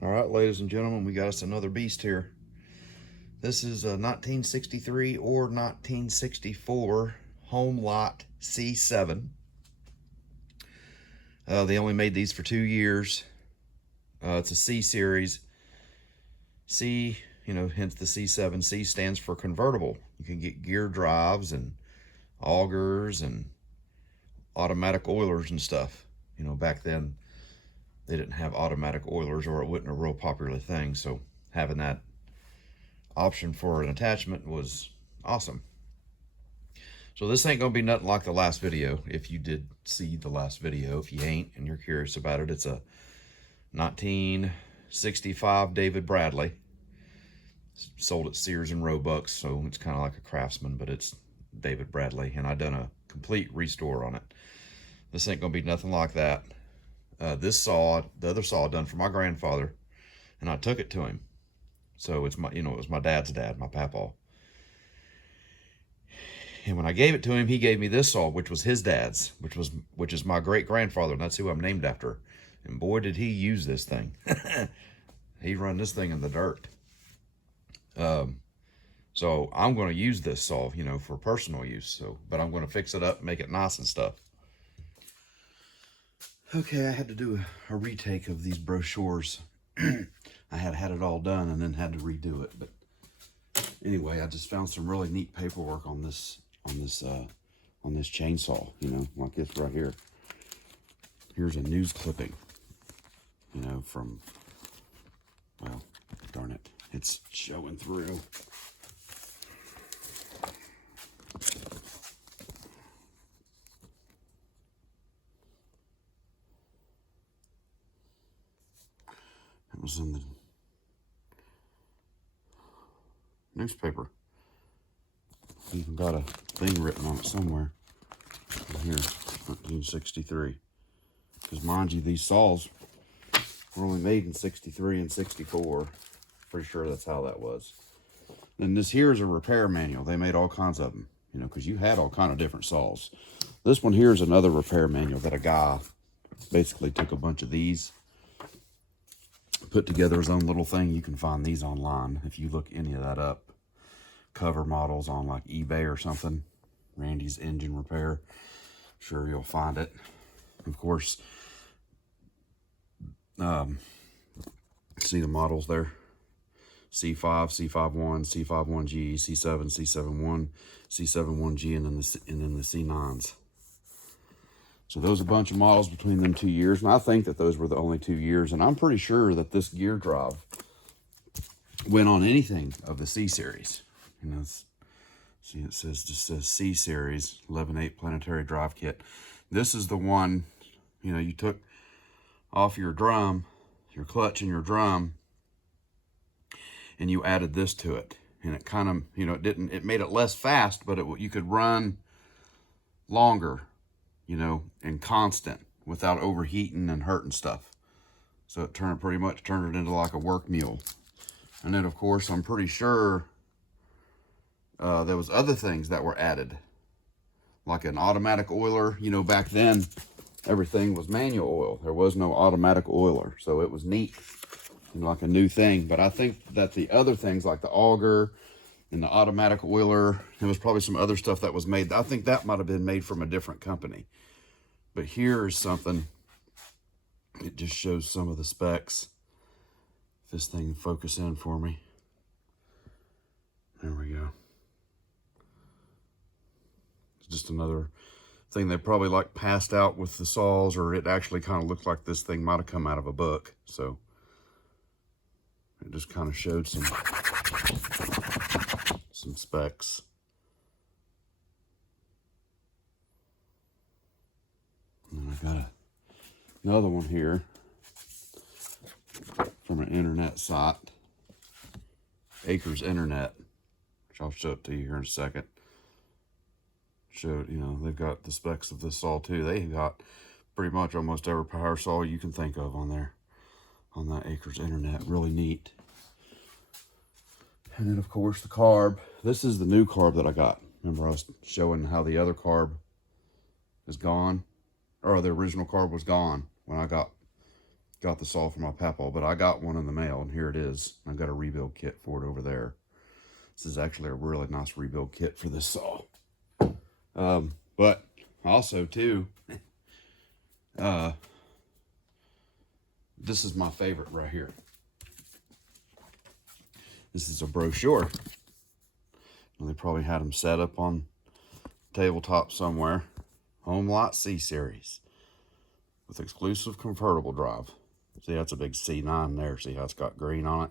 All right, ladies and gentlemen, we got us another beast here. This is a 1963 or 1964 Homelite C7. They only made these for 2 years. It's a C series. C, hence the C7. C stands for convertible. You can get gear drives and augers and automatic oilers and stuff. Back then they didn't have automatic oilers, or it wasn't a real popular thing. So having that option for an attachment was awesome. So this ain't gonna be nothing like the last video. If you did see the last video, if you ain't and you're curious about it, it's a 1965 David Bradley. Sold at Sears and Roebuck, so it's kind of like a Craftsman, but it's David Bradley, and I done a complete restore on it. This ain't gonna be nothing like that. This saw, the other saw done for my grandfather, and I took it to him. So it's my, it was my dad's dad, my papaw. And when I gave it to him, he gave me this saw, which was his dad's, which is my great grandfather, and that's who I'm named after. And boy, did he use this thing. He run this thing in the dirt. So I'm going to use this saw, for personal use. But I'm going to fix it up, make it nice and stuff. Okay, I had to do a retake of these brochures. I had it all done and then had to redo it. But anyway, I just found some really neat paperwork on this chainsaw. Like this right here. Here's a news clipping. From, well, darn it, it's showing through. It was in the newspaper. Even got a thing written on it somewhere. Here, 1963. Because mind you, these saws were only made in 63 and 64. Pretty sure that's how that was. Then this here is a repair manual. They made all kinds of them, because you had all kind of different saws. This one here is another repair manual that a guy basically took a bunch of these, put together his own little thing. You can find these online if you look any of that up. Cover models on like eBay or something. Randy's Engine Repair. Sure, you'll find it. Of course, see the models there. C5, C51, C51G, C7, C71, C71G, and then the C9s. So those are a bunch of models between them 2 years, and I think that those were the only 2 years, and I'm pretty sure that this gear drive went on anything of the C series. See, it just says C series 11.8 planetary drive kit. This is the one, you took off your drum, your clutch and your drum, and you added this to it, and it kind of, it made it less fast, but you could run longer, and constant without overheating and hurting stuff. So it pretty much turned it into like a work mule. And then of course, I'm pretty sure there was other things that were added, like an automatic oiler. Back then everything was manual oil. There was no automatic oiler, so it was neat and like a new thing. But I think that the other things like the auger and the automatic oiler, there was probably some other stuff that was made. I think that might have been made from a different company. But here is something, it just shows some of the specs. If this thing focus in for me. There we go. It's just another thing they probably like passed out with the saws, or it actually kind of looked like this thing might have come out of a book. So it just kind of showed some specs. And I got another one here from an internet site, Acres Internet, which I'll show it to you here in a second. They've got the specs of this saw too. They got pretty much almost every power saw you can think of on there, on that Acres Internet. Really neat. And then of course the carb. This is the new carb that I got. Remember I was showing how the other carb is gone, or the original carb was gone when I got got the saw for my papaw, but I got one in the mail, and here it is. I got a rebuild kit for it over there. This is actually a really nice rebuild kit for this saw. But also too, this is my favorite right here. This is a brochure. They probably had them set up on tabletop somewhere. Homelite C series with exclusive convertible drive. See, that's a big C9 there. See how it's got green on it?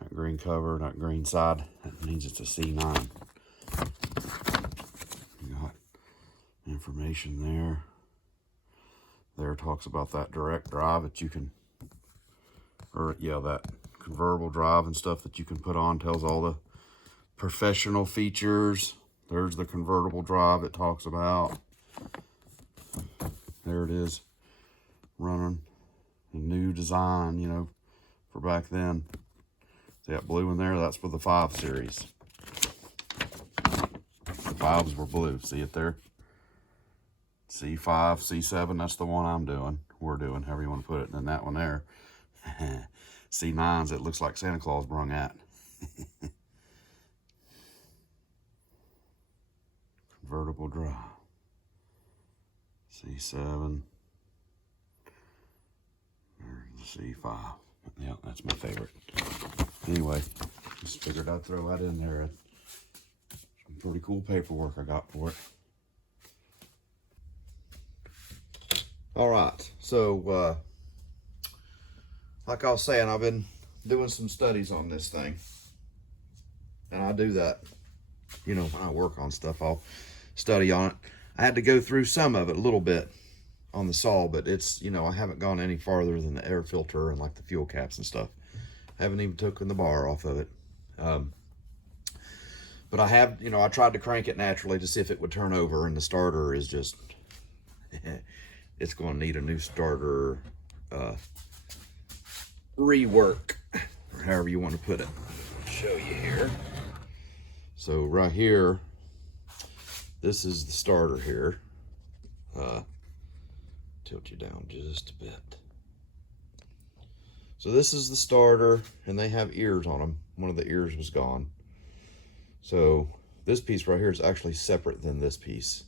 That green cover, that green side, that means it's a C9. You got information there. There talks about that direct drive that you can, or yeah, that convertible drive and stuff that you can put on. Tells all the professional features. There's the convertible drive it talks about. There it is, running a new design, you know, for back then. See that blue in there? That's for the 5 series. The 5s were blue. See it there? C5, C7, that's the one I'm doing. We're doing, however you want to put it. And then that one there, C9s, it looks like Santa Claus brung at. Convertible drive. C7. There's the C5. Yeah, that's my favorite. Anyway, just figured I'd throw that in there. Some pretty cool paperwork I got for it. All right, so like I was saying, I've been doing some studies on this thing, and I do that, you know, when I work on stuff, I'll study on it. I had to go through some of it a little bit on the saw, but it's, you know, I haven't gone any farther than the air filter and like the fuel caps and stuff. I haven't even taken the bar off of it. But I have, you know, I tried to crank it naturally to see if it would turn over, and the starter is just, it's going to need a new starter rework, or however you want to put it. I'll show you here. So right here, this is the starter here. Tilt you down just a bit. So this is the starter, and they have ears on them. One of the ears was gone. So this piece right here is actually separate than this piece.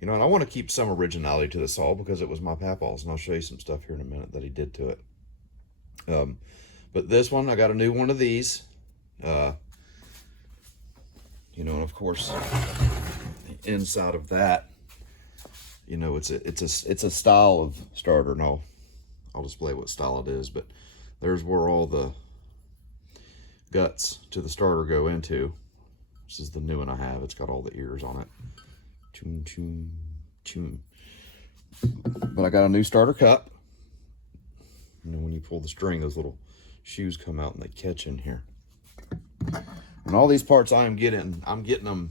You know, and I want to keep some originality to the saw because it was my papaw's, and I'll show you some stuff here in a minute that he did to it. But this one, I got a new one of these. You know, and of course, the inside of that, you know, it's a style of starter, and I'll display what style it is. But there's where all the guts to the starter go into. This is the new one I have. It's got all the ears on it. Choom, choom, choom. But I got a new starter cup. You know, when you pull the string, those little shoes come out and they catch in here. And all these parts I'm getting them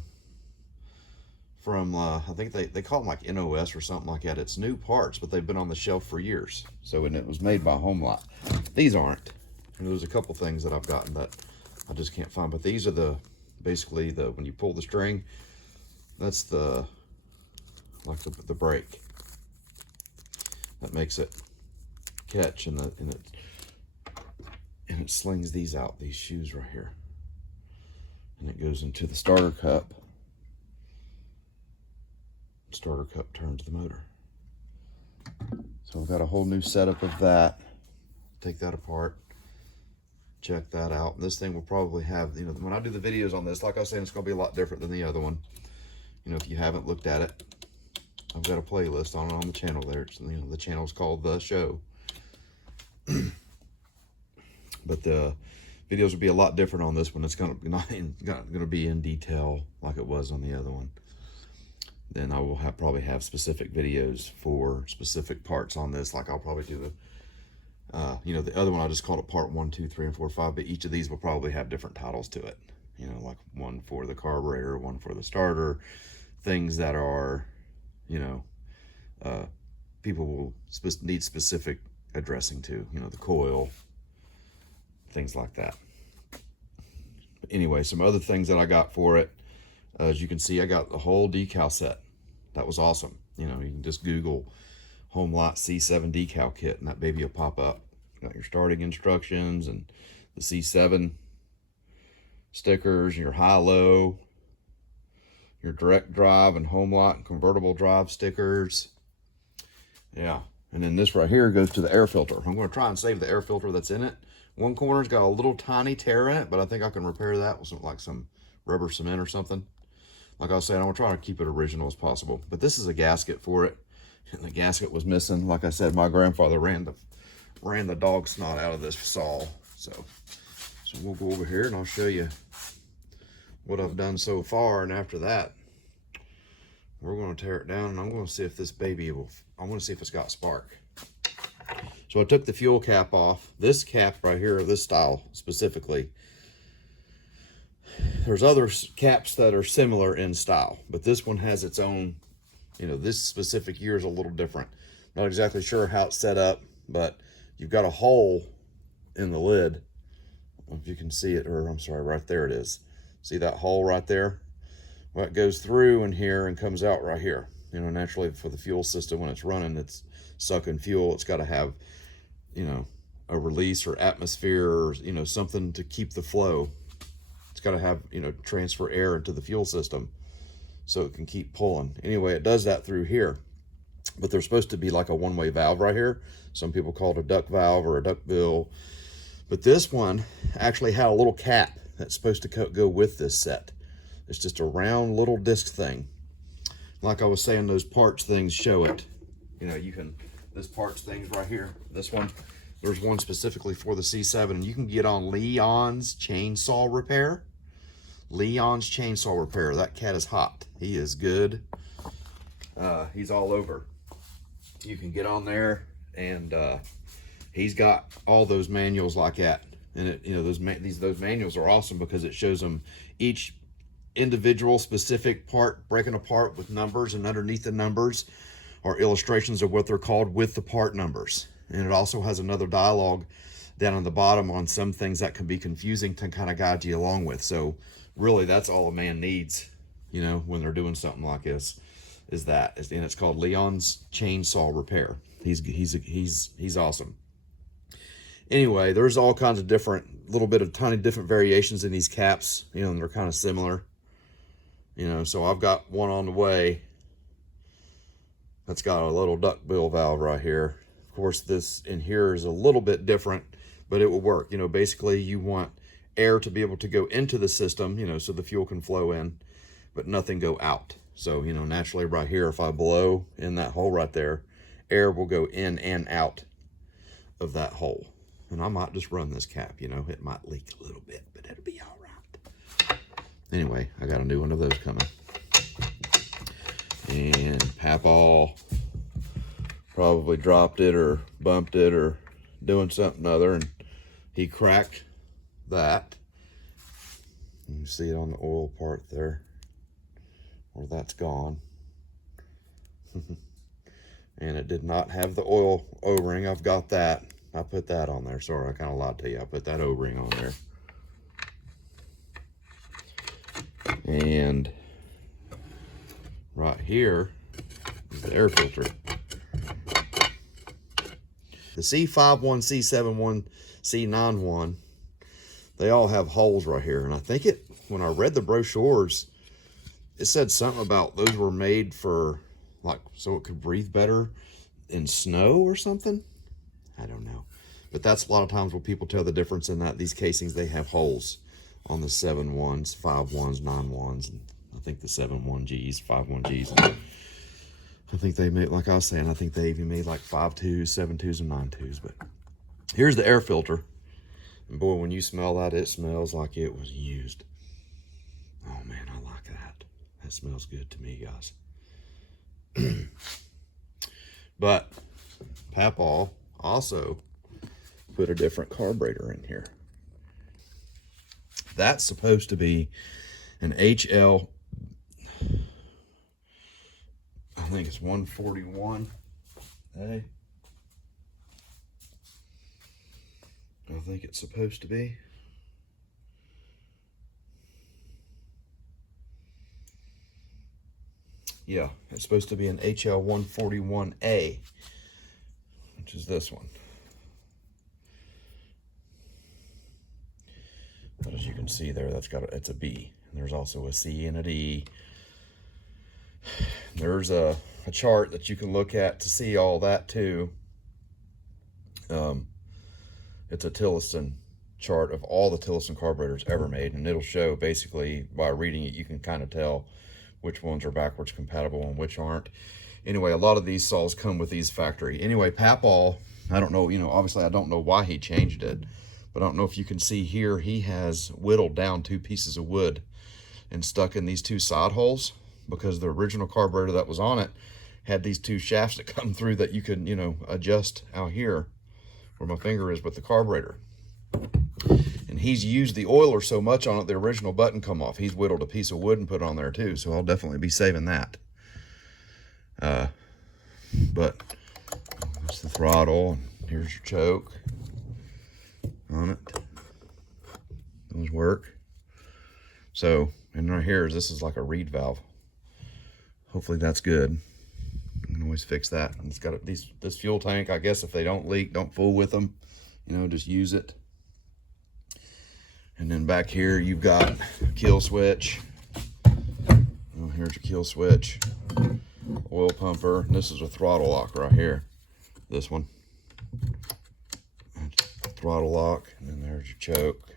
from, I think they call them like NOS or something like that. It's new parts, but they've been on the shelf for years. So, and it was made by Homelite. These aren't. And there's a couple things that I've gotten that I just can't find. But these are basically when you pull the string, that's the brake that makes it catch, and it slings these out, these shoes right here, and it goes into the starter cup. Starter cup turns the motor. So I've got a whole new setup of that. Take that apart, check that out. This thing will probably have, you know, when I do the videos on this, like I was saying, it's going to be a lot different than the other one. You know, if you haven't looked at it, I've got a playlist on it on the channel there. It's, you know, the channel's called The Show. But the videos will be a lot different on this one. It's going to be in detail like it was on the other one. Then I will probably have specific videos for specific parts on this. Like I'll probably do you know, the other one I just called it part 1, 2, 3, and 4, 5. But each of these will probably have different titles to it. You know, like one for the carburetor, one for the starter. Things that are, you know, people will need specific addressing to. You know, the coil, things like that. But anyway, some other things that I got for it. As you can see, I got the whole decal set. That was awesome. You know, you can just Google Homelite C7 decal kit, and that baby will pop up. Got your starting instructions and the C7 stickers, your high-low, your direct drive and Homelite and convertible drive stickers. Yeah, and then this right here goes to the air filter. I'm going to try and save the air filter that's in it. One corner's got a little tiny tear in it, but I think I can repair that with something like some rubber cement or something. Like I was saying, I'm going to try to keep it original as possible. But this is a gasket for it, and the gasket was missing. Like I said, my grandfather ran the dog snot out of this saw. So we'll go over here and I'll show you what I've done so far. And after that, we're going to tear it down, and I'm going to see if this baby will, I want to see if it's got spark. So I took the fuel cap off. This cap right here, this style specifically, there's other caps that are similar in style, but this one has its own, you know, this specific year is a little different. Not exactly sure how it's set up, but you've got a hole in the lid. I don't know if you can see it, or I'm sorry, right there it is. See that hole right there? Well, it goes through in here and comes out right here. You know, naturally for the fuel system, when it's running, it's sucking fuel. It's got to have, you know, a release or atmosphere, or, you know, something to keep the flow. It's got to have, you know, transfer air into the fuel system so it can keep pulling. Anyway, it does that through here. But there's supposed to be like a one-way valve right here. Some people call it a duct valve or a duct bill. But this one actually had a little cap that's supposed to go with this set. It's just a round little disc thing. Like I was saying, those parts things show it. You know, you can, this parts things right here, this one, there's one specifically for the C7, and you can get on Leon's Chainsaw Repair. Leon's Chainsaw Repair. That cat is hot. He is good. He's all over. You can get on there, and he's got all those manuals like that. And it, you know, those manuals are awesome because it shows them each individual specific part breaking apart with numbers, and underneath the numbers are illustrations of what they're called with the part numbers. And it also has another dialogue down on the bottom on some things that can be confusing to kind of guide you along with. So really, that's all a man needs, you know, when they're doing something like this, is that. And it's called Leon's Chainsaw Repair. He's awesome. Anyway, there's all kinds of different, little bit of tiny different variations in these caps, you know, and they're kind of similar. You know, so I've got one on the way that's got a little duct bill valve right here. Of course, this in here is a little bit different, but it will work. You know, basically you want air to be able to go into the system, you know, so the fuel can flow in, but nothing go out. So, you know, naturally right here, if I blow in that hole right there, air will go in and out of that hole. And I might just run this cap, you know, it might leak a little bit, but it'll be all right. Anyway, I got a new one of those coming. And Papaw probably dropped it or bumped it or doing something other, and he cracked that. You can see it on the oil part there, where that's gone. And it did not have the oil O-ring. I've got that. I put that on there. Sorry, I kind of lied to you. I put that O-ring on there. And right here is the air filter. The C5 one, C7 one, C9 one, they all have holes right here. And I think it, when I read the brochures, it said something about those were made for, like, so it could breathe better in snow or something. I don't know. But that's a lot of times what people tell the difference in that these casings, they have holes on the 7-1s, 5-1s, 9-1s, and I think the 7-1Gs, 5-1Gs. I think they made, like I was saying, I think they even made like 5-2s, 7-2s, and 9-2s. But here's the air filter. And boy, when you smell that, it smells like it was used. Oh man, I like that. That smells good to me, guys. But Papaw also put a different carburetor in here. That's supposed to be an HL, I think it's 141A. I think it's supposed to be. Yeah, it's supposed to be an HL 141A. which is this one. But as you can see there, it's a B. And there's also a C and a D. There's a chart that you can look at to see all that too. It's a Tillotson chart of all the Tillotson carburetors ever made, and it'll show basically by reading it, you can kind of tell which ones are backwards compatible and which aren't. Anyway, a lot of these saws come with these factory. Anyway, Papal, I don't know, obviously I don't know why he changed it, but I don't know if you can see here, he has whittled down 2 pieces of wood and stuck in these 2 side holes, because the original carburetor that was on it had these 2 shafts that come through that you could, adjust out here where my finger is with the carburetor. And he's used the oiler so much on it, the original button come off. He's whittled a piece of wood and put it on there too, so I'll definitely be saving that. But that's the throttle. Here's your choke on it. Those work. So, and right here, this is like a reed valve. Hopefully that's good. You can always fix that. And it's got this fuel tank, I guess if they don't leak, don't fool with them. Just use it. And then back here, you've got a kill switch. Here's your kill switch. Oil pumper. And this is a throttle lock right here. This one. Throttle lock. And then there's your choke.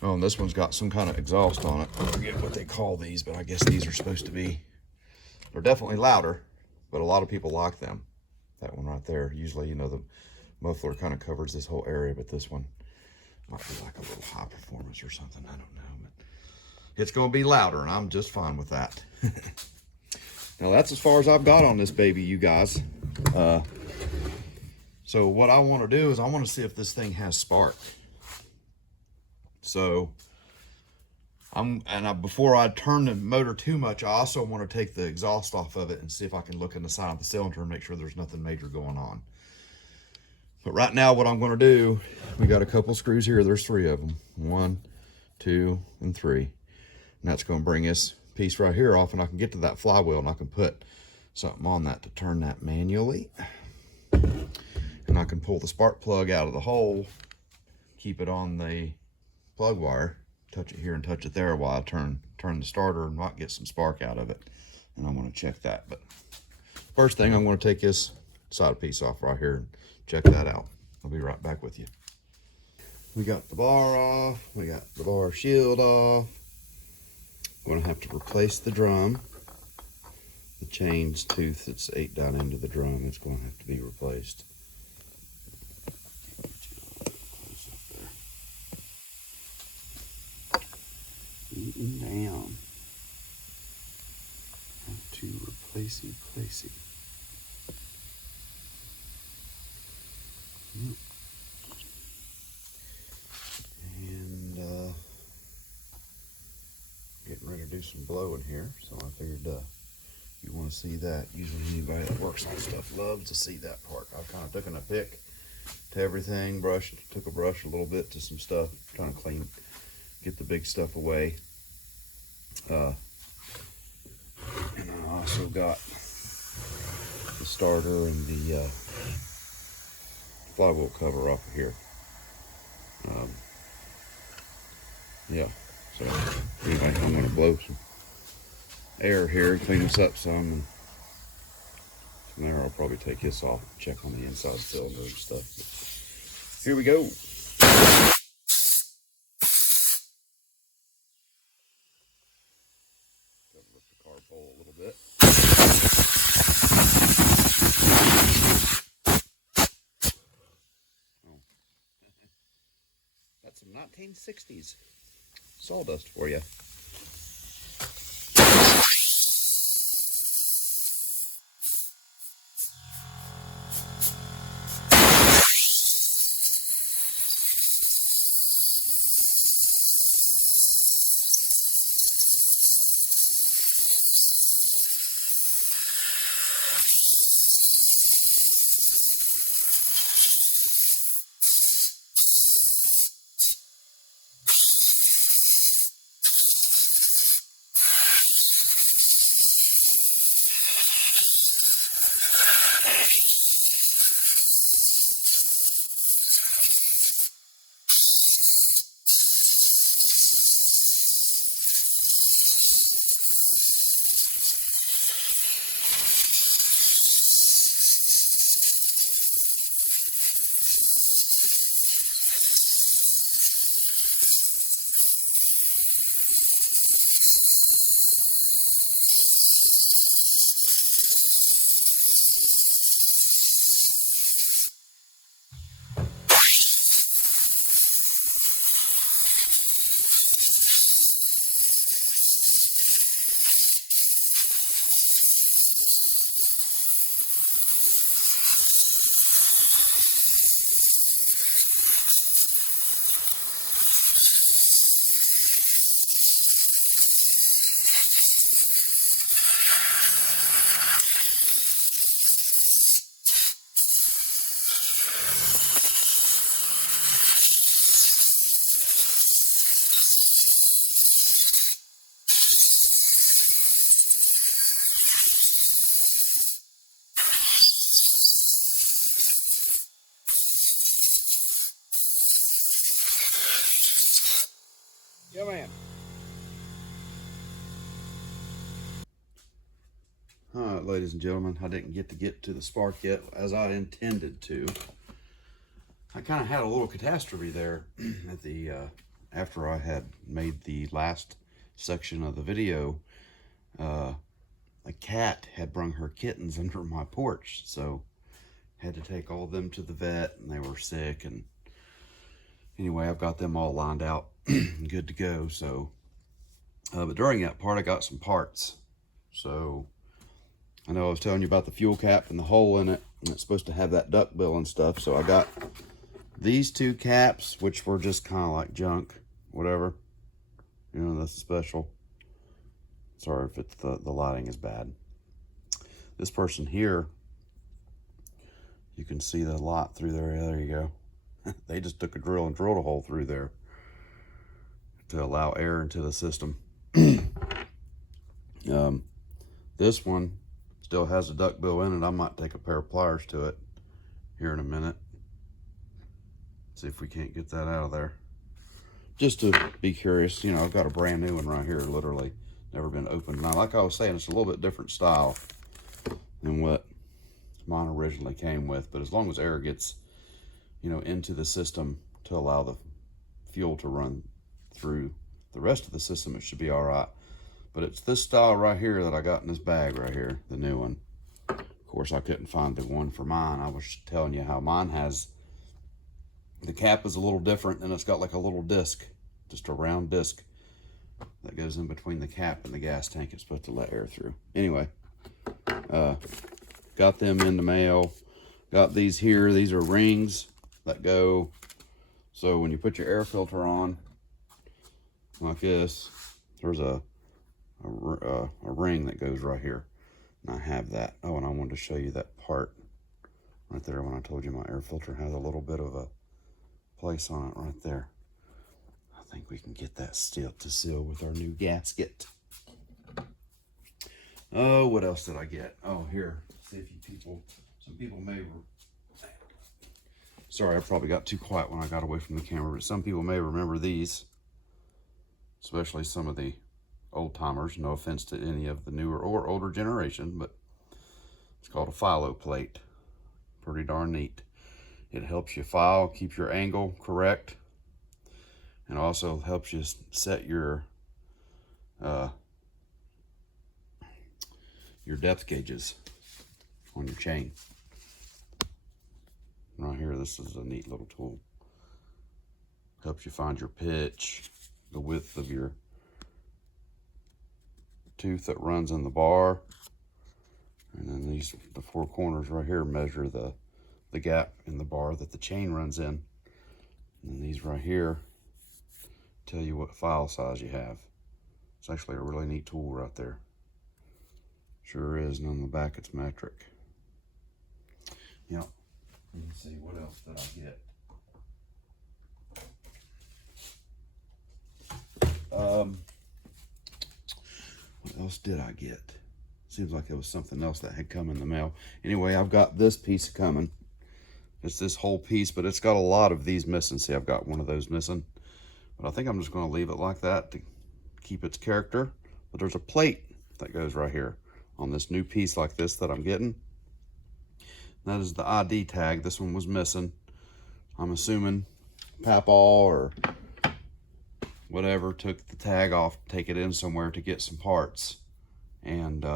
Oh, and this one's got some kind of exhaust on it. I forget what they call these, but I guess these are supposed to be, they're definitely louder, but a lot of people like them. That one right there, usually, the muffler kind of covers this whole area, but this one might be like a little high performance or something, I don't know. But it's going to be louder, and I'm just fine with that. Now, that's as far as I've got on this baby, you guys. So what I want to do is I want to see if this thing has spark. So before I turn the motor too much, I also want to take the exhaust off of it and see if I can look in the side of the cylinder and make sure there's nothing major going on. But right now what I'm going to do, we got a couple screws here. There's 3 of them. 1, 2, and 3. And that's going to bring this piece right here off, and I can get to that flywheel and I can put something on that to turn that manually. And I can pull the spark plug out of the hole, keep it on the plug wire, touch it here and touch it there while I turn the starter and might get some spark out of it. And I'm going to check that. But first thing, I'm going to take this side piece off right here and check that out. I'll be right back with you. We got the bar off. We got the bar shield off. I'm going to have to replace the drum. The chain's tooth that's ate down into the drum, it's going to have to be replaced. Eating down. Have to replacey. And getting ready to do some blowing here, so I figured you want to see that. Usually anybody that works on stuff loves to see that part. I've kind of taken a pick to everything, took a brush a little bit to some stuff, trying to get the big stuff away. And I also got the starter and the flywheel cover off of here. Yeah, so anyway, I'm going to blow some air here and clean this up some. And from there, I'll probably take this off, check on the inside cylinder and stuff. But here we go. Lift the carb pole a little bit. Oh. That's some 1960s sawdust for you. Come in. All right, ladies and gentlemen, I didn't get to the spark yet as I intended to. I kind of had a little catastrophe there at the after I had made the last section of the video. A cat had brung her kittens under my porch, so had to take all of them to the vet, and they were sick. And anyway, I've got them all lined out, good to go. So, but during that part, I got some parts. So I know I was telling you about the fuel cap and the hole in it, and it's supposed to have that duck bill and stuff. So I got these two caps, which were just kind of like junk, whatever. You know, that's special. Sorry if it's the lighting is bad. This person here, you can see the lot through there. There you go. They just took a drill and drilled a hole through there to allow air into the system. This one still has a duck bill in it. I might take a pair of pliers to it here in a minute. See if we can't get that out of there. Just to be curious, you know, I've got a brand new one right here, literally never been opened. Now, like I was saying, it's a little bit different style than what mine originally came with, but as long as air gets, you know, into the system to allow the fuel to run through the rest of the system, it should be all right. But it's this style right here that I got in this bag right here, the new one. Of course, I couldn't find the one for mine. I was telling you how mine has, the cap is a little different, and it's got like a little disc, just a round disc that goes in between the cap and the gas tank. It's supposed to let air through. Anyway, got them in the mail. Got these here. These are rings that go, so when you put your air filter on like this, there's a ring that goes right here, and I have that. Oh, and I wanted to show you that part right there when I told you my air filter has a little bit of a place on it right there. I think we can get that still to seal with our new gasket. Oh, what else did I get? Oh, here. See if you people, some people may, sorry, I probably got too quiet when I got away from the camera, but some people may remember these, especially some of the old timers. No offense to any of the newer or older generation, but it's called a phyllo plate. Pretty darn neat. It helps you file, keeps your angle correct, and also helps you set your depth gauges on your chain. Right here, this is a neat little tool. Helps you find your pitch, the width of your tooth that runs in the bar, and then the four corners right here measure the gap in the bar that the chain runs in. And these right here tell you what file size you have. It's actually a really neat tool right there. Sure is, and on the back it's metric. Yep. Let's see, what else did I get? What else did I get? Seems like it was something else that had come in the mail. Anyway, I've got this piece coming. It's this whole piece, but it's got a lot of these missing. See, I've got one of those missing. But I think I'm just going to leave it like that to keep its character. But there's a plate that goes right here on this new piece like this that I'm getting. That is the ID tag. This one was missing. I'm assuming Papaw or whatever took the tag off, take it in somewhere to get some parts. And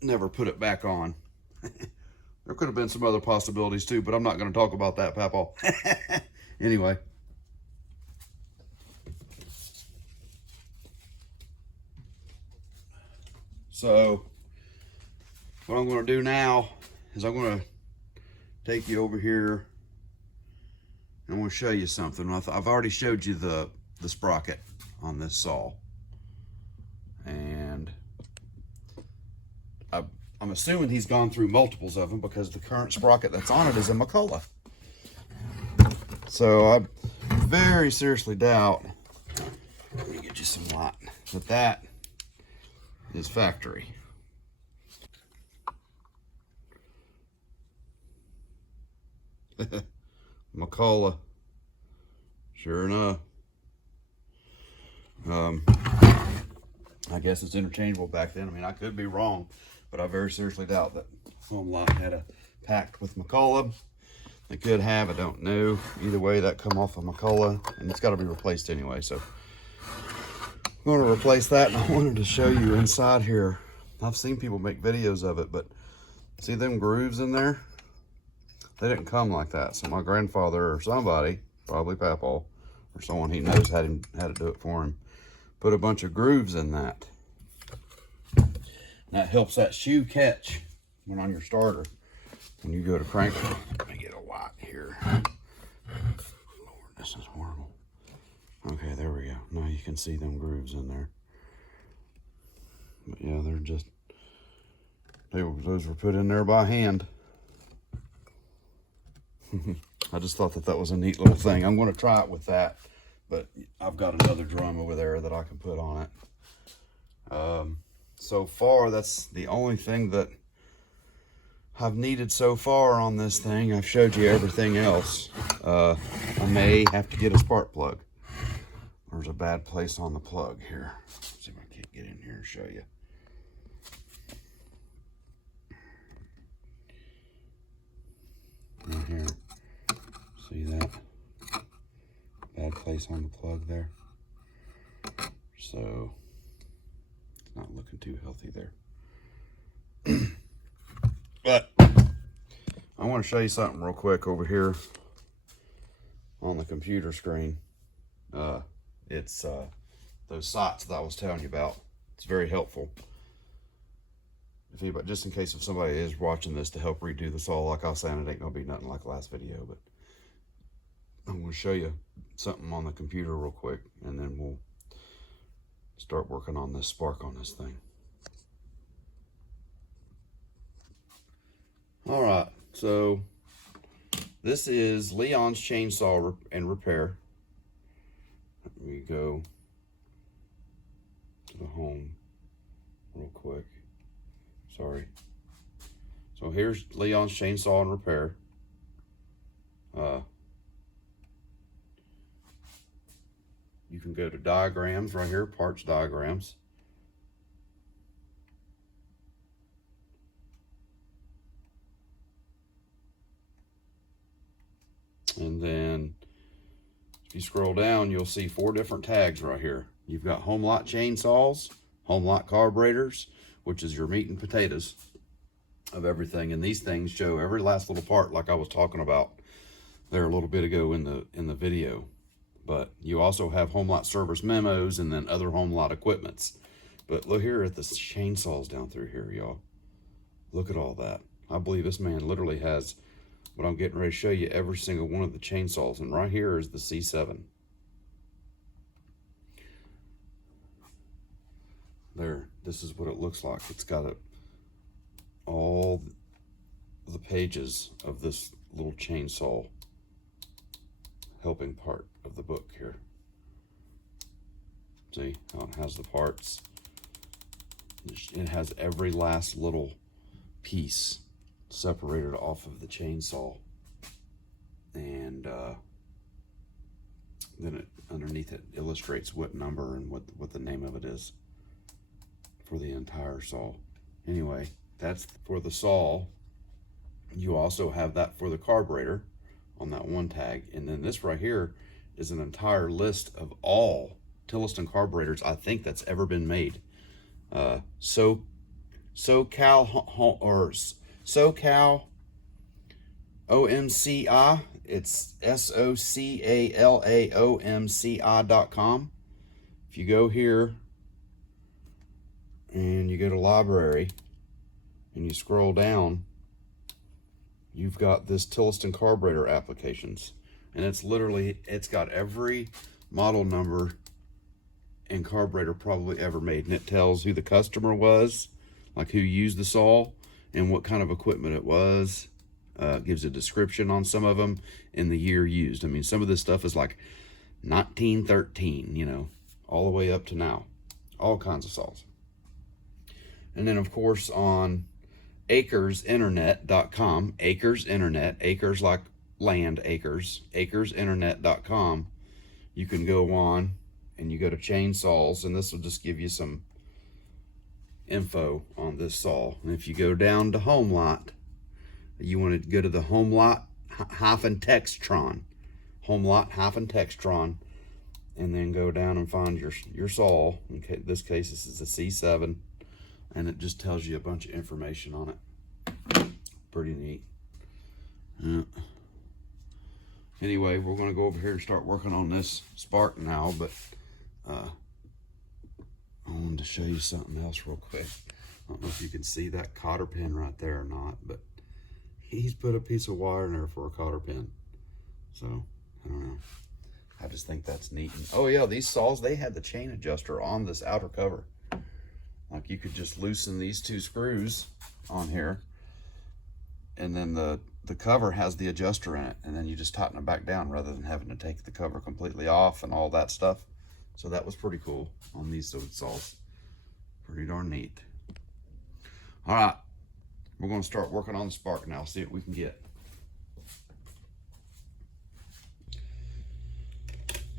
never put it back on. There could have been some other possibilities too, but I'm not going to talk about that, Papaw. Anyway. So, what I'm going to do now is I'm going to take you over here and I'm going to show you something. I've already showed you the sprocket on this saw. And I'm assuming he's gone through multiples of them because the current sprocket that's on it is a McCullough. So I very seriously doubt, let me get you some light, that is factory. McCullough Sure enough. I guess it's interchangeable back then. I mean, I could be wrong, but I very seriously doubt that Homelite had a pact with McCullough. They could have, I don't know. Either way, that come off of McCullough, and it's got to be replaced anyway. So I'm going to replace that, and I wanted to show you inside here. I've seen people make videos of it, but see them grooves in there? They didn't come like that. So my grandfather or somebody, probably Papa or someone he knows had to do it for him, put a bunch of grooves in that. That helps that shoe catch when on your starter. When you go to crank it, let me get a light here. Lord, this is horrible. Okay, there we go. Now you can see them grooves in there. But yeah, they're just, those were put in there by hand. I just thought that was a neat little thing. I'm going to try it with that, but I've got another drum over there that I can put on it. So far, that's the only thing that I've needed so far on this thing. I've showed you everything else. I may have to get a spark plug. There's a bad place on the plug here. Let's see if I can't get in here and show you. Right here. See that? Bad place on the plug there. So it's not looking too healthy there. But I want to show you something real quick over here on the computer screen. It's those sights that I was telling you about. It's very helpful. If anybody, just in case if somebody is watching this to help redo the saw, like I was saying, it ain't gonna be nothing like the last video, but I'm gonna show you something on the computer real quick, and then we'll start working on this spark on this thing. All right, so this is Leon's Chainsaw and Repair. Let me go to the home real quick. Sorry. So here's Leon's Chainsaw and Repair. You can go to diagrams right here, parts diagrams. And then if you scroll down, you'll see 4 different tags right here. You've got Homelite chainsaws, Homelite carburetors, which is your meat and potatoes of everything. And these things show every last little part, like I was talking about there a little bit ago in the video. But you also have Homelite service memos and then other Homelite equipments. But look here at the chainsaws down through here, y'all. Look at all that. I believe this man literally has what I'm getting ready to show you, every single one of the chainsaws. And right here is the C7. There, this is what it looks like. It's got all the pages of this little chainsaw helping part of the book here. See how it has the parts? It has every last little piece separated off of the chainsaw, and then underneath it illustrates what number and what the name of it is for the entire saw. Anyway, that's for the saw. You also have that for the carburetor on that one tag, and then this right here is an entire list of all Tillotson carburetors I think that's ever been made. SoCal OMCI, it's SOCALAOMCI.com. If you go here and you go to library and you scroll down, you've got this Tillotson carburetor applications, and it's got every model number and carburetor probably ever made, and it tells who the customer was, like who used the saw and what kind of equipment it was. Gives a description on some of them and the year used. I mean, some of this stuff is like 1913, you know, all the way up to now. All kinds of saws. And then, of course, on acresinternet.com, acres internet, acres like land, acres, acresinternet.com, you can go on and you go to chainsaws, and this will just give you some info on this saw. And if you go down to Homelite, you want to go to the Homelite Textron, Homelite Textron, and then go down and find your saw. In this case, this is a C7, and it just tells you a bunch of information on it. Pretty neat. Anyway, we're going to go over here and start working on this spark now, but I wanted to show you something else real quick. I don't know if you can see that cotter pin right there or not, but he's put a piece of wire in there for a cotter pin. So, I don't know. I just think that's neat. And, oh yeah, these saws, they had the chain adjuster on this outer cover. Like, you could just loosen these two screws on here, and then the cover has the adjuster in it, and then you just tighten it back down rather than having to take the cover completely off and all that stuff. So that was pretty cool on these saws. Pretty darn neat. All right, we're going to start working on the spark now, see what we can get.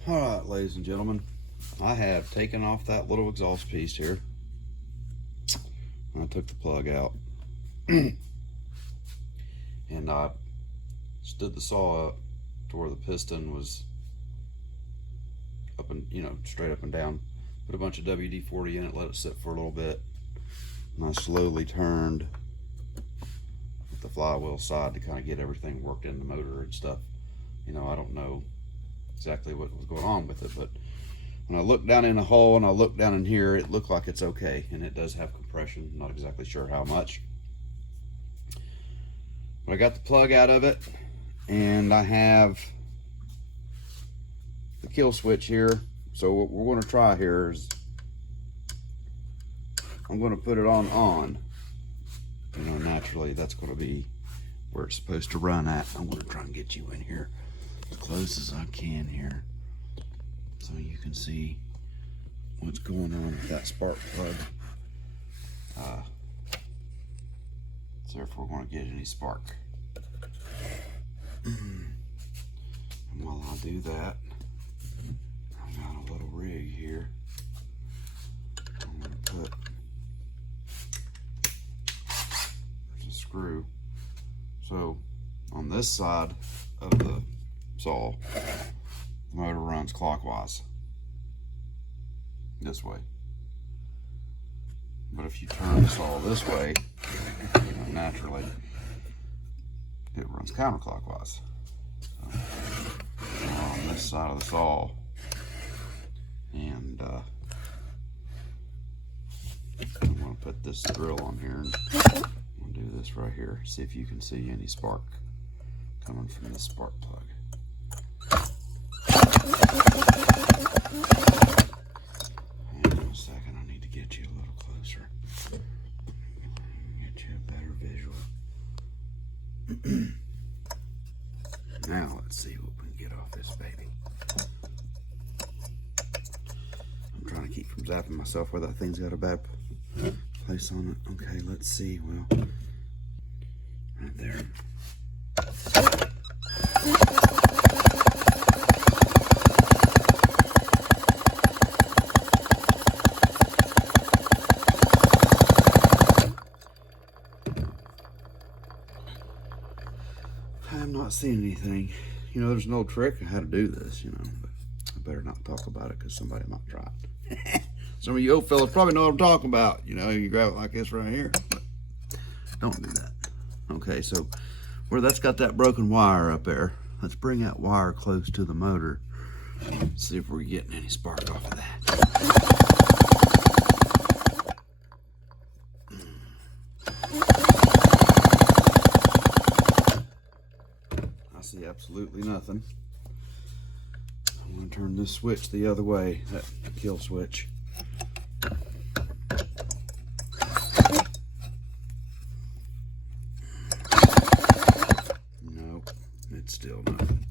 All right, ladies and gentlemen, I have taken off that little exhaust piece here. I took the plug out. And I stood the saw up to where the piston was up and, straight up and down. Put a bunch of WD-40 in it, let it sit for a little bit. And I slowly turned with the flywheel side to kind of get everything worked in the motor and stuff. I don't know exactly what was going on with it, but when I looked down in the hole and I looked down in here, it looked like it's okay. And it does have compression, not exactly sure how much. But I got the plug out of it, and I have the kill switch here. So what we're going to try here is I'm going to put it on. Naturally that's going to be where it's supposed to run at. I'm going to try and get you in here as close as I can here, so you can see what's going on with that spark plug. So if we're going to get any spark. And while I do that, I've got a little rig here. I'm going to put, there's a screw. So on this side of the saw, the motor runs clockwise, this way. But if you turn the saw this way, naturally it runs counterclockwise. So, on this side of the saw, and I'm going to put this drill on here, and I'm going to do this right here. See if you can see any spark coming from this spark plug. Hang on a second, I need to get you a little closer. Get you a better visual. Now let's see what we can get off this baby. I'm trying to keep from zapping myself where that thing's got a bad place on it. Okay, let's see. Well, right there. I'm not seeing anything. There's an old trick on how to do this, but I better not talk about it because somebody might try it. Some of you old fellas probably know what I'm talking about. You grab it like this right here, but don't do that. Okay, so where that's got that broken wire up there, let's bring that wire close to the motor. See if we're getting any spark off of that. See absolutely nothing. I'm going to turn this switch the other way, that kill switch. Nope, it's still nothing.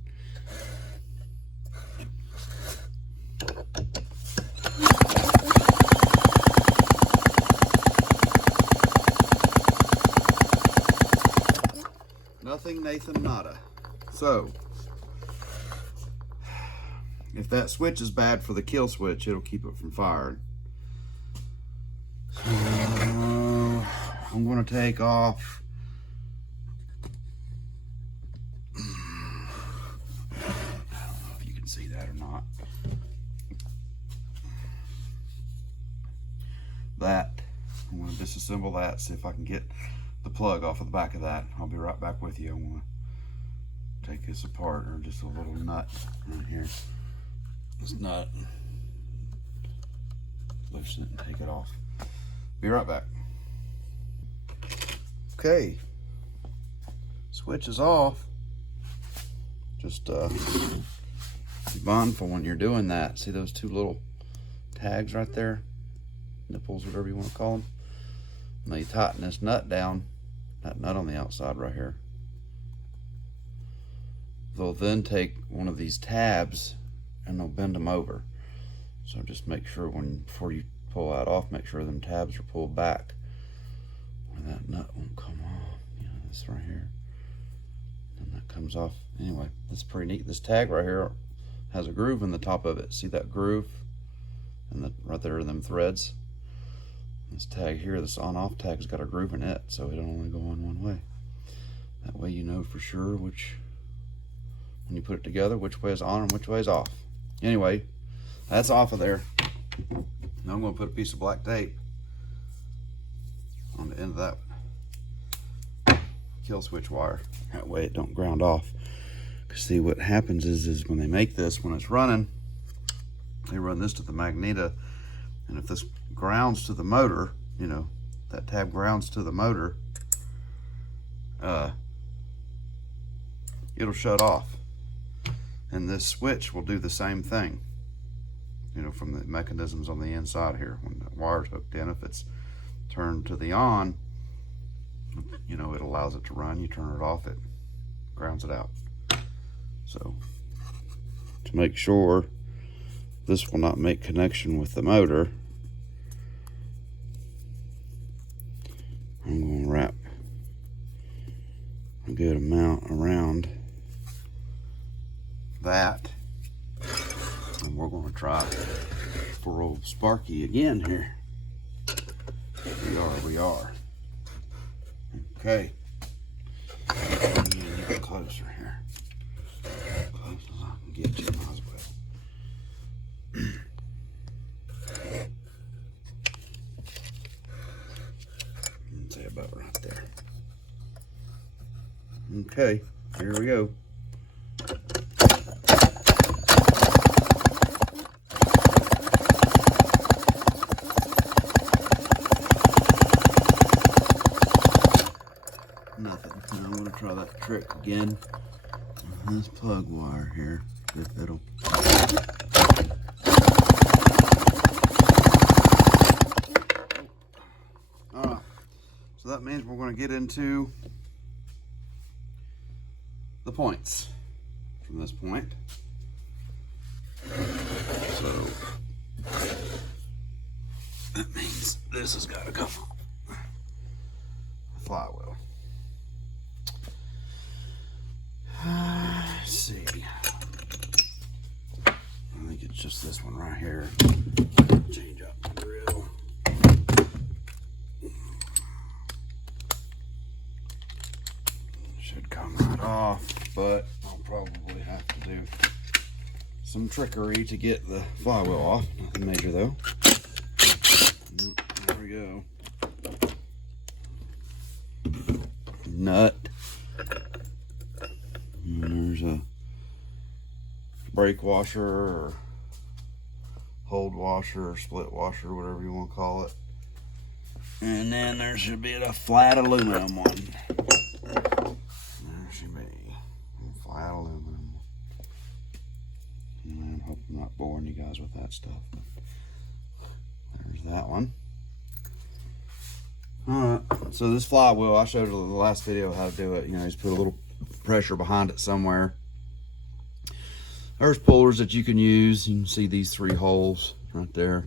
Nothing, Nathan, nada. So, if that switch is bad for the kill switch, it'll keep it from firing. So I'm going to take off. I don't know if you can see that or not. That, I'm going to disassemble that, see if I can get the plug off of the back of that. I'll be right back with you. I want to take this apart, or just a little nut right here. This nut. Loosen it and take it off. Be right back. Okay, switch is off. Just be mindful when you're doing that. See those two little tags right there? Nipples, whatever you want to call them. Now you tighten this nut down, that nut on the outside right here. They'll then take one of these tabs and they'll bend them over. So just make sure before you pull that off, make sure them tabs are pulled back. Or that nut won't come off. You know, this right here. And that comes off. Anyway, that's pretty neat. This tag right here has a groove in the top of it. See that groove? And right there are them threads. This tag here, this on-off tag's got a groove in it, so it'll only go on one way. That way you know for sure when you put it together, which way is on and which way is off. Anyway, that's off of there. Now I'm going to put a piece of black tape on the end of that kill switch wire. That way it don't ground off. Because see, what happens is when they make this, when it's running, they run this to the magneto, and if this grounds to the motor, you know, that tab grounds to the motor, it'll shut off. And this switch will do the same thing, you know, from the mechanisms on the inside here. When the wire's hooked in, if it's turned to the on, you know, it allows it to run. You turn it off, it grounds it out. So to make sure this will not make connection with the motor, I'm going to wrap a good amount around that, and we're going to try for old Sparky again here. We are. Okay. Let me get closer here. Close as I can get you, might as well. Say about right there. Okay, here we go. Nothing. I'm going to try that trick again. This plug wire here, if it'll. Alright, so that means we're going to get into the points from this point. So that means this has got to come off the flywheel. Let's see. I think it's just this one right here. Change up the drill. Should come right off, but I'll probably have to do some trickery to get the flywheel off. Nothing major though. There we go. Nut. And there's a brake washer or hold washer or split washer, whatever you want to call it. And then there should be a flat aluminum one. There should be a flat aluminum. And I hope I'm not boring you guys with that stuff. But there's that one. Alright, so this flywheel, I showed you in the last video how to do it. You know, just put a little pressure behind it somewhere. There's pullers that you can use. You can see these 3 holes right there.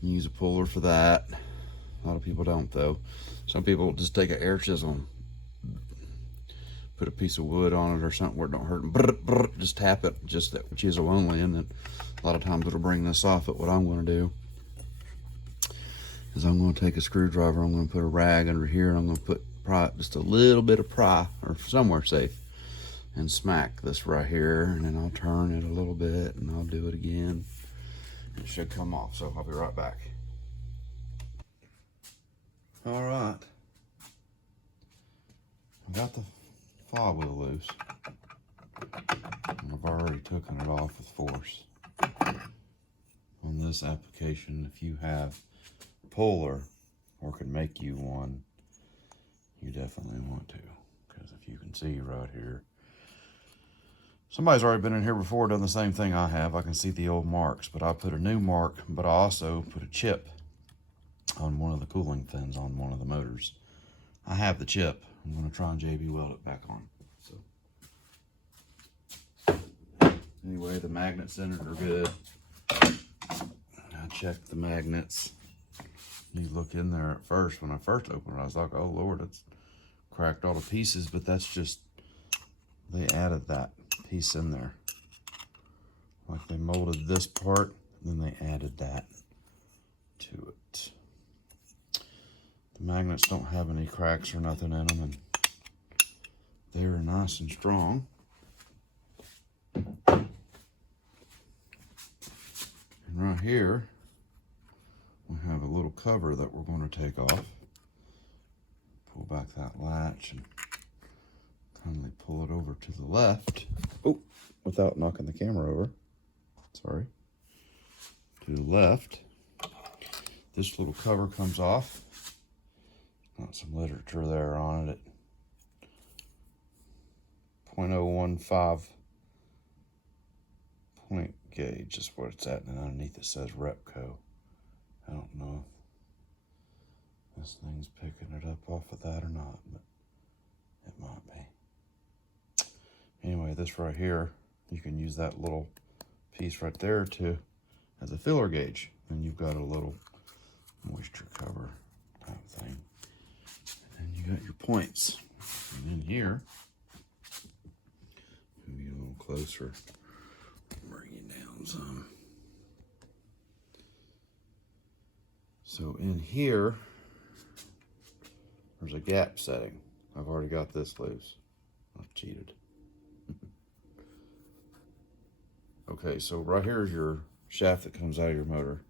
You use a puller for that. A lot of people don't though. Some people just take an air chisel and put a piece of wood on it or something where it don't hurt. And brr, brr, just tap it, just that chisel only, and then a lot of times it'll bring this off. But what I'm going to do is I'm going to take a screwdriver, I'm going to put a rag under here, and I'm going to put just a little bit of pry, or somewhere safe, and smack this right here, and then I'll turn it a little bit, and I'll do it again. It should come off, so I'll be right back. All right, I got the flywheel loose, and I've already taken it off with force. On this application, if you have a puller or can make you one, you definitely want to, because if you can see right here, somebody's already been in here before, done the same thing I have. I can see the old marks, but I put a new mark, but I also put a chip on one of the cooling fins on one of the motors. I have the chip. I'm going to try and JB weld it back on. So anyway, the magnets in it are good. I checked the magnets. You look in there at first. When I first opened it, I was like, oh Lord, it's cracked all to pieces, but that's just, they added that piece in there. Like they molded this part, then they added that to it. The magnets don't have any cracks or nothing in them, and they're nice and strong. And right here, we have a little cover that we're going to take off. Pull back that latch and kindly pull it over to the left. Oh, without knocking the camera over. Sorry. To the left. This little cover comes off. Got some literature there on it at 0.015 point gauge is what it's at, and underneath it says Repco. I don't know if this thing's picking it up off of that or not, but it might be. Anyway, this right here, you can use that little piece right there to as a filler gauge. And you've got a little moisture cover type thing. And then you got your points. And in here, maybe a little closer, bring it down some. So in here, there's a gap setting. I've already got this loose. I've cheated. Okay, so right here is your shaft that comes out of your motor.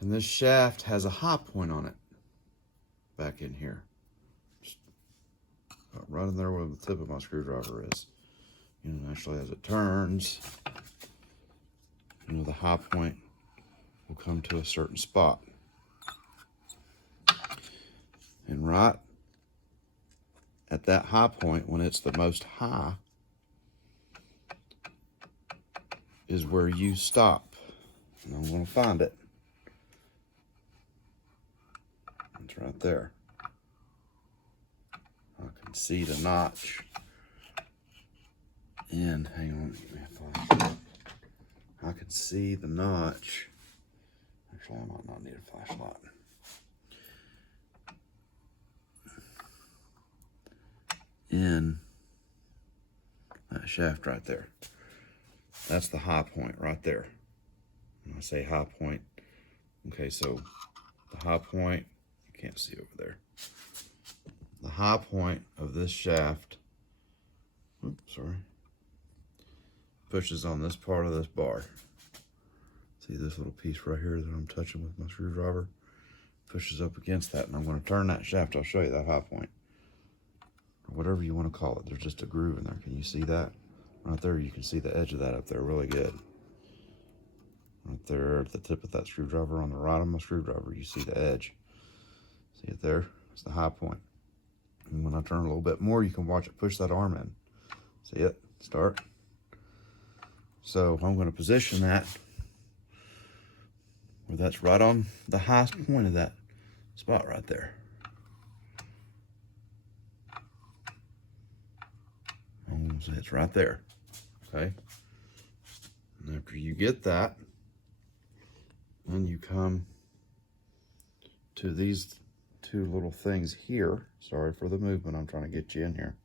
And this shaft has a high point on it. Back in here. Just right in there where the tip of my screwdriver is. And actually as it turns, you know, the high point will come to a certain spot. And right at that high point, when it's the most high, is where you stop. And I'm going to find it. It's right there. I can see the notch. And hang on, give me a flashlight. I can see the notch. Actually, I might not need a flashlight. In that shaft right there. That's the high point right there. When I say high point, okay, so the high point, you can't see over there. The high point of this shaft, oops, sorry, pushes on this part of this bar. See this little piece right here that I'm touching with my screwdriver? Pushes up against that, and I'm going to turn that shaft. I'll show you that high point. Or whatever you want to call it. There's just a groove in there. Can you see that? Right there, you can see the edge of that up there really good. Right there at the tip of that screwdriver on the right of my screwdriver, you see the edge. See it there? It's the high point. And when I turn a little bit more, you can watch it push that arm in. See it? Start. So I'm going to position that where that's right on the highest point of that spot right there. I'm going to say it's right there. Okay. And after you get that, then you come to these two little things here. Sorry for the movement, I'm trying to get you in here.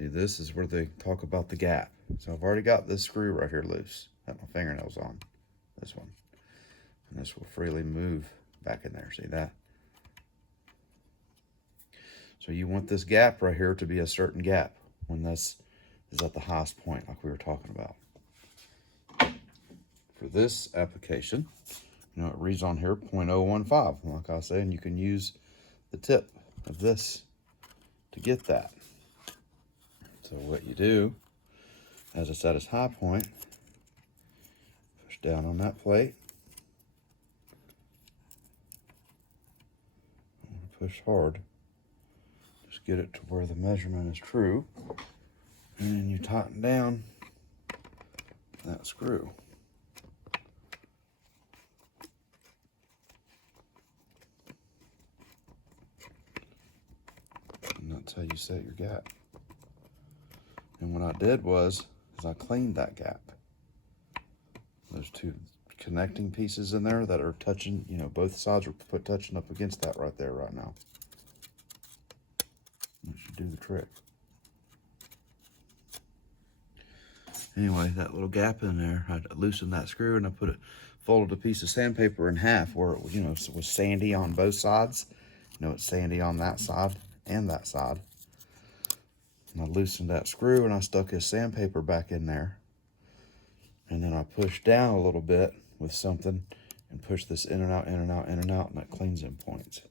See, this is where they talk about the gap. So I've already got this screw right here loose. Got my fingernails on this one. And this will freely move back in there. See that? So you want this gap right here to be a certain gap when this is at the highest point, like we were talking about. For this application, you know, it reads on here 0.015, like I was saying, you can use the tip of this to get that. So what you do, as it's at its high point, push down on that plate. I'm going to push hard. Just get it to where the measurement is true. And then you tighten down that screw. And that's how you set your gap. And what I did was I cleaned that gap. There's two connecting pieces in there that are touching, you know, both sides are touching up against that right there right now. That should do the trick. Anyway, that little gap in there, I loosened that screw and I folded a piece of sandpaper in half where it, you know, was sandy on both sides. You know, it's sandy on that side and that side. And I loosened that screw and I stuck this sandpaper back in there. And then I pushed down a little bit with something and pushed this in and out, in and out, in and out, and that cleans in points.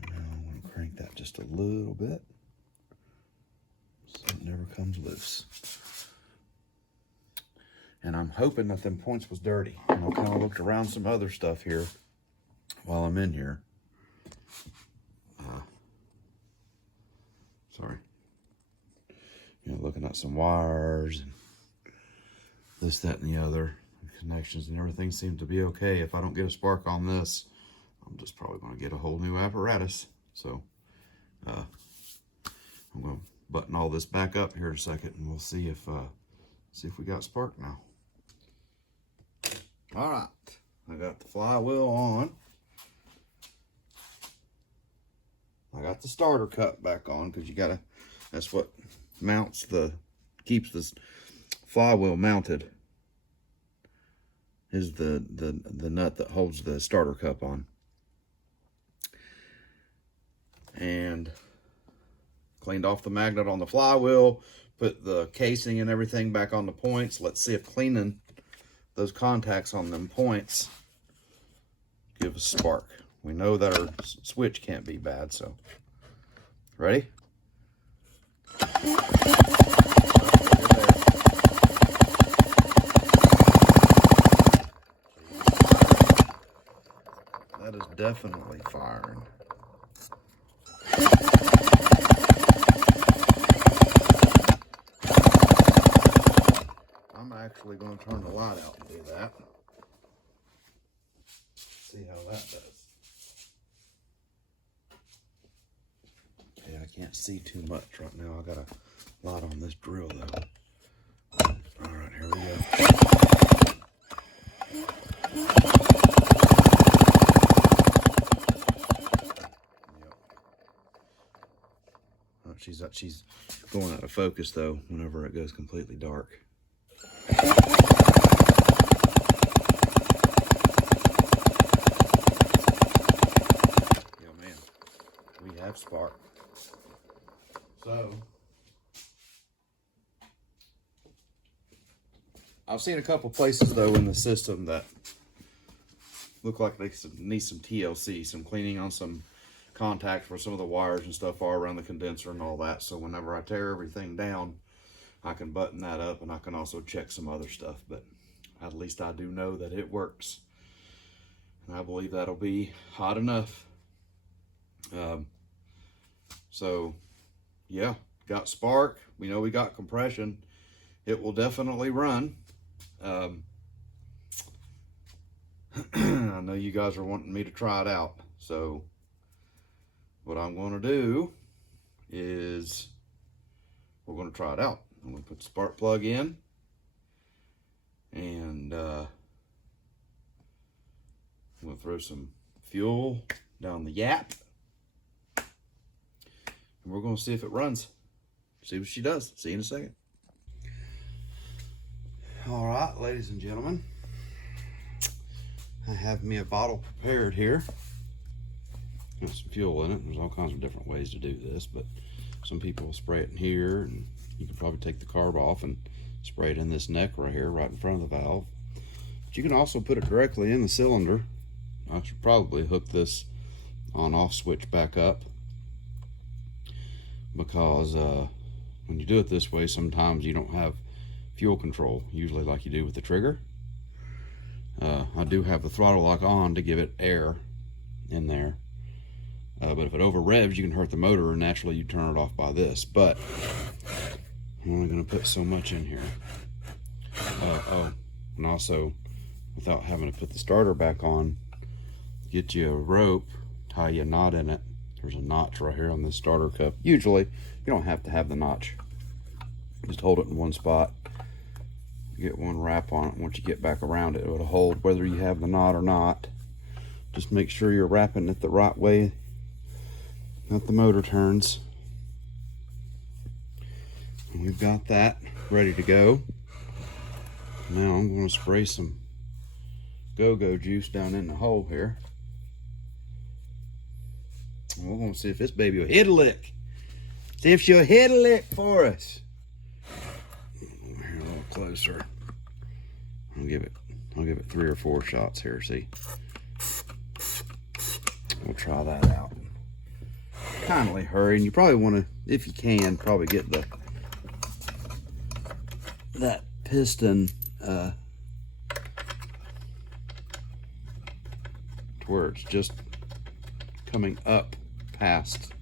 And now I'm going to crank that just a little bit so it never comes loose. And I'm hoping that them points was dirty. And I kind of looked around some other stuff here while I'm in here. Sorry. You know, looking at some wires and this, that, and the other connections, and everything seemed to be okay. If I don't get a spark on this, I'm just probably going to get a whole new apparatus. So I'm going to button all this back up here in a second, and we'll see if we got spark now. All right, I got the flywheel on. I got the starter cup back on because you gotta. That's what keeps this flywheel mounted. Is the nut that holds the starter cup on. And cleaned off the magnet on the flywheel, put the casing and everything back on the points. Let's see if cleaning those contacts on them points give a spark. We know that our switch can't be bad, so ready? That is definitely firing. I'm actually going to turn the light out and do that. See how that does. Okay, I can't see too much right now. I got a light on this drill though. All right, here we go. Yep. She's going out of focus though whenever it goes completely dark. Spark. So I've seen a couple places though in the system that look like they need some TLC, some cleaning on some contacts where some of the wires and stuff are around the condenser and all that. So whenever I tear everything down, I can button that up, and I can also check some other stuff, but at least I do know that it works. And I believe that'll be hot enough. So yeah, got spark. We know we got compression. It will definitely run. I know you guys are wanting me to try it out. So what I'm going to do is we're going to try it out. I'm going to put the spark plug in, and I'm going to throw some fuel down the yap. And we're going to see if it runs. see what she does. See you in a second. All right, ladies and gentlemen, I have me a bottle prepared here. Got some fuel in it. There's all kinds of different ways to do this, but some people will spray it in here, and you can probably take the carb off and spray it in this neck right here, right in front of the valve. But you can also put it directly in the cylinder. I should probably hook this on-off switch back up, because when you do it this way, sometimes you don't have fuel control, usually like you do with the trigger. I do have the throttle lock on to give it air in there. But if it over revs, you can hurt the motor, and naturally you turn it off by this. But I'm only going to put so much in here. Oh, and also, without having to put the starter back on, get you a rope, tie you a knot in it. There's a notch right here on this starter cup. Usually, you don't have to have the notch. Just hold it in one spot. Get one wrap on it. Once you get back around it, it'll hold whether you have the knot or not. Just make sure you're wrapping it the right way that the motor turns. And we've got that ready to go. Now I'm going to spray some go-go juice down in the hole here. And we're going to see if this baby will hit a lick. See if she'll hit a lick for us. Here a little closer. I'll give it 3 or 4 shots here. See, we'll try that out. Kindly hurry, and you probably want to, if you can, probably get that piston to where it's just coming up past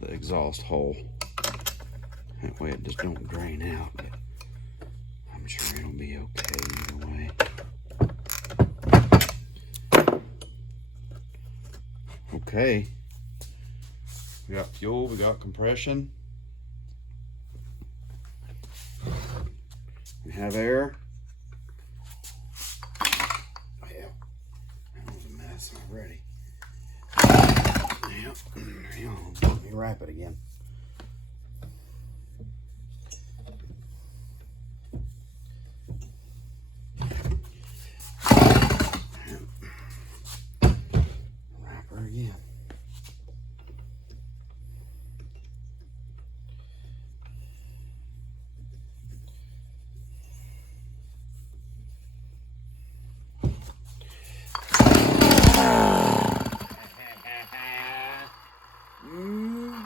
the exhaust hole. That way it just don't drain out. But I'm sure it'll be okay either way. Okay. We got fuel, we got compression. We have air. Yeah, that was a mess already. Yeah, let me wrap it again. Wrap her again.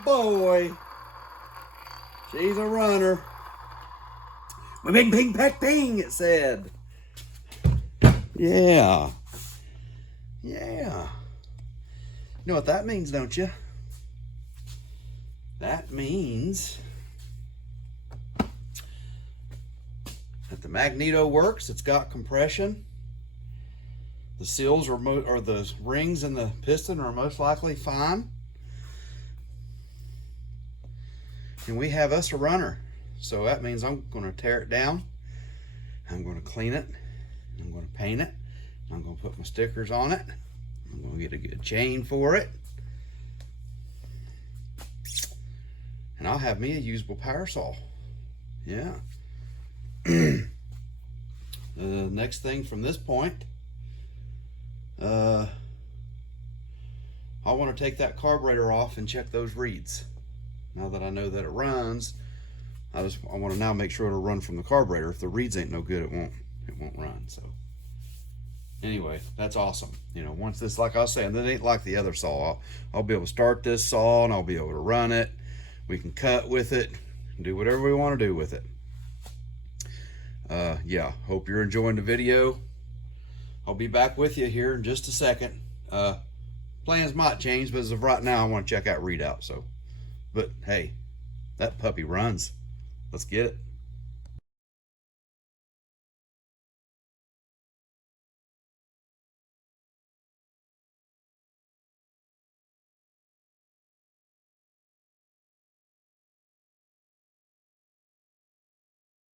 Boy, she's a runner. Bing, ping, pack, ping, it said. Yeah. Yeah. You know what that means, don't you? That means that the magneto works. It's got compression. The seals or the rings in the piston are most likely fine. And we have us a runner. So that means I'm going to tear it down. I'm going to clean it. I'm going to paint it. I'm going to put my stickers on it. I'm going to get a good chain for it. And I'll have me a usable power saw. Yeah. The next thing from this point, I want to take that carburetor off and check those reeds. Now that I know that it runs, I want to now make sure it'll run from the carburetor. If the reeds ain't no good, it won't run. So anyway, that's awesome. You know, once this, like I was saying, that ain't like the other saw. I'll be able to start this saw and I'll be able to run it. We can cut with it and do whatever we want to do with it. Yeah, hope you're enjoying the video. I'll be back with you here in just a second. Plans might change, but as of right now, I want to check out readout. So, but hey, that puppy runs. Let's get it.